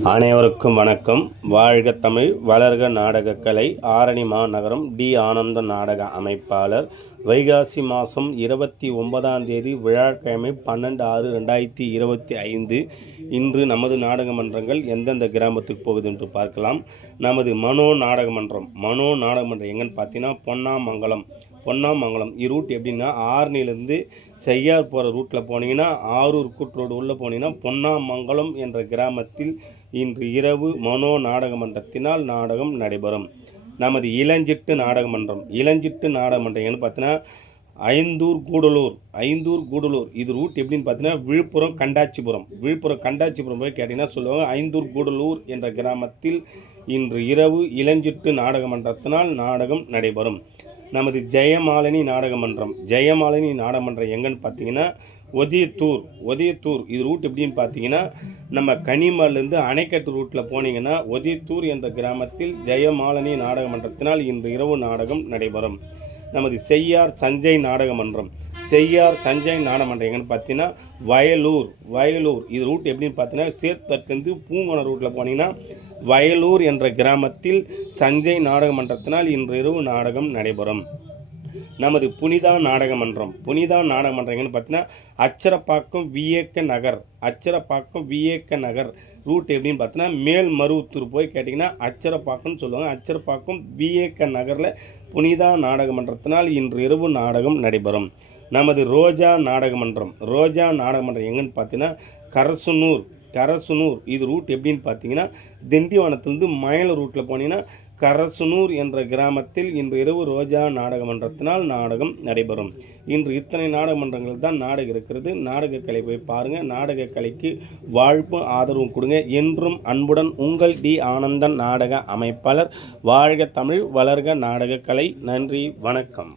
அனைவருக்கும் வணக்கம். வாழ்க தமிழ், வளர்க நாடகக்கலை. ஆரணி மாநகரம் டி. ஆனந்தன் நாடக அமைப்பாளர். வைகாசி மாதம் 29ஆம் தேதி விழாக்கிழமை 12/6/2025 இன்று நமது நாடக மன்றங்கள் எந்தெந்த கிராமத்துக்கு போகுது என்று பார்க்கலாம். நமது மனோ நாடகமன்றம் எங்கன்னு பார்த்தீங்கன்னா பொன்னாமங்கலம் ரூட் எப்படின்னா ஆரணிலேருந்து செய்யார் போகிற ரூட்டில் போனீங்கன்னா ஆரூர் கூட்ரோடு உள்ளே போனீங்கன்னா பொன்னாமங்கலம் என்ற கிராமத்தில் இன்று இரவு மனோ நாடக மன்றத்தினால் நாடகம் நடைபெறும். நமது இளஞ்சிட்டு நாடகமன்றம் எங்கன்னு பார்த்தீங்கன்னா ஐந்தூர் கூடலூர் இது ரூட் எப்படின்னு பார்த்தீங்கன்னா விழுப்புரம் கண்டாச்சிபுரம் போய் கேட்டிங்கன்னா சொல்லுவாங்க. ஐந்தூர் கூடலூர் என்ற கிராமத்தில் இன்று இரவு இளஞ்சிட்டு நாடக மன்றத்தினால் நாடகம் நடைபெறும். நமது ஜெயமாலினி நாடகமன்றம் எங்கன்னு பார்த்தீங்கன்னா ஒதியத்தூர் இது ரூட் எப்படின்னு பார்த்தீங்கன்னா நம்ம கனிமலேருந்து அணைக்கட்டு ரூட்டில் போனீங்கன்னா ஒதியத்தூர் என்ற கிராமத்தில் ஜெயமாலினி நாடகமன்றத்தினால் இன்று இரவு நாடகம் நடைபெறும். நமது செய்யார் சஞ்சய் நாடகமன்றம் எங்கன்னு பார்த்தீங்கன்னா வயலூர் இது ரூட் எப்படின்னு பார்த்தீங்கன்னா சேத்பர்லேருந்து பூங்கோணம் ரூட்டில் போனீங்கன்னா வயலூர் என்ற கிராமத்தில் சஞ்சய் நாடகமன்றத்தினால் இன்று இரவு நாடகம் நடைபெறும். நமது புனிதா நாடகமன்றம் எங்கன்னு பார்த்தீங்கன்னா அச்சரப்பாக்கம் விஏக்க நகர் ரூட் எப்படின்னு பார்த்தீங்கன்னா மேல்மருவத்தூர் போய் கேட்டிங்கன்னா அச்சரப்பாக்கம்னு சொல்லுவாங்க. அச்சரப்பாக்கம் விஏக்க நகரில் புனிதா நாடகமன்றத்தினால் இன்று இரவு நாடகம் நடைபெறும். நமது ரோஜா நாடகமன்றம் எங்கன்னு பார்த்தீங்கன்னா கரசுனூர் இது ரூட் எப்படின்னு பார்த்தீங்கன்னா திண்டிவனத்துலேருந்து மயில ரூட்டில் போனீங்கன்னா கரசுனூர் என்ற கிராமத்தில் இன்று இரவு ரோஜா நாடகமன்றத்தினால் நாடகம் நடைபெறும். இன்று இத்தனை நாடகமன்றங்கள் தான் நாடகம் இருக்கிறது. நாடகக்கலை போய் பாருங்கள். நாடகக்கலைக்கு வாழ்ப்பும் ஆதரவும் கொடுங்க. என்றும் அன்புடன் உங்கள் டி. ஆனந்தன் நாடக அமைப்பாளர். வாழ்க தமிழ், வளர்க நாடகக்கலை. நன்றி, வணக்கம்.